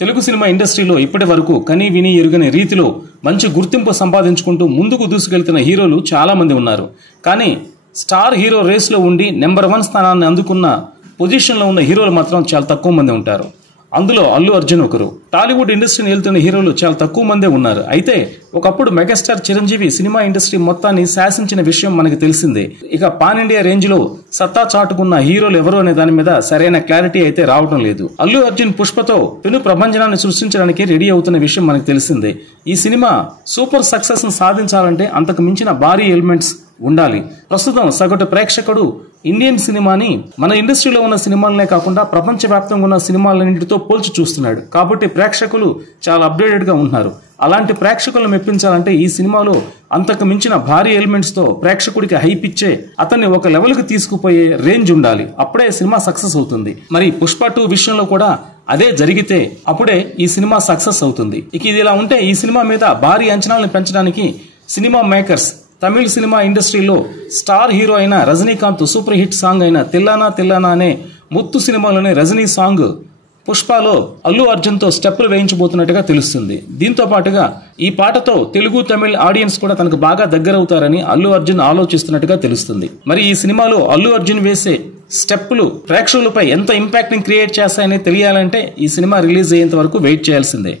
Telugu cinema ఇండస్ట్రీలో ఇప్పటి వరకు కని విని ఎరుగని రీతిలో మంచి గుర్తింపు సంపాదించుకుంటూ ముందుకు దూసుకెళ్తున్న హీరోలు చాలా మంది ఉన్నారు. కానీ స్టార్ హీరో రేస్లో ఉండి నెంబర్ 1 స్థానాన్ని అందుకున్న పొజిషన్లో ఉన్న హీరోలు మాత్రం చాలా తక్కువ మంది ఉంటారు. అందులో అల్లు అర్జున్ ఒకరు. టాలీవుడ్ ఇండస్ట్రీని వెళ్తున్న హీరోలు చాలా తక్కువ మందే ఉన్నారు. అయితే ఒకప్పుడు మెగాస్టార్ చిరంజీవి సినిమా ఇండస్ట్రీ మొత్తాన్ని శాసించిన విషయం మనకు తెలిసిందే. ఇక పాన్ ఇండియా రేంజ్ లో సత్తా చాటుకున్న హీరోలు ఎవరు అనే దాని మీద సరైన క్లారిటీ అయితే రావడం లేదు. అల్లు అర్జున్ పుష్పతో పెను ప్రపంచనాన్ని సృష్టించడానికి రెడీ అవుతున్న విషయం మనకు తెలిసిందే. ఈ సినిమా సూపర్ సక్సెస్ ను సాధించాలంటే అంతకు మించిన భారీ ఎలిమెంట్స్ ఉండాలి. ప్రస్తుతం సగటు ప్రేక్షకుడు ఇండియన్ సినిమాని మన ఇండస్ట్రీలో ఉన్న సినిమాలనే కాకుండా ప్రపంచవ్యాప్తంగా ఉన్న సినిమాలన్నింటితో పోల్చి చూస్తున్నాడు. కాబట్టి ప్రేక్షకులు చాలా అప్డేటెడ్ గా ఉంటున్నారు. అలాంటి ప్రేక్షకులను మెప్పించాలంటే ఈ సినిమాలో అంతకు మించిన భారీ ఎలిమెంట్స్ తో ప్రేక్షకుడికి హైప్ ఇచ్చే అతన్ని ఒక లెవెల్ కి తీసుకుపోయే రేంజ్ ఉండాలి. అప్పుడే సినిమా సక్సెస్ అవుతుంది. మరి పుష్ప 2 విషయంలో కూడా అదే జరిగితే అప్పుడే ఈ సినిమా సక్సెస్ అవుతుంది. ఇక ఇది ఇలా ఉంటే ఈ సినిమా మీద భారీ అంచనాలను పెంచడానికి సినిమా మేకర్స్ తమిళ సినిమా ఇండస్ట్రీలో స్టార్ హీరో అయిన రజనీకాంత్ సూపర్ హిట్ సాంగ్ అయిన తిల్లానా తిల్లానా అనే ముత్తు సినిమాలోని రజనీ సాంగ్ పుష్పలో అల్లు అర్జున్ తో స్టెప్పులు వేయించబోతున్నట్టుగా తెలుస్తుంది. దీంతో పాటుగా ఈ పాటతో తెలుగు తమిళ ఆడియన్స్ కూడా తనకు బాగా దగ్గరవుతారని అల్లు అర్జున్ ఆలోచిస్తున్నట్టుగా తెలుస్తుంది. మరి ఈ సినిమాలో అల్లు అర్జున్ వేసే స్టెప్పులు ప్రేక్షకులపై ఎంత ఇంపాక్ట్ ని క్రియేట్ చేస్తాయని తెలియాలంటే ఈ సినిమా రిలీజ్ అయ్యేంత వరకు వెయిట్ చేయాల్సిందే.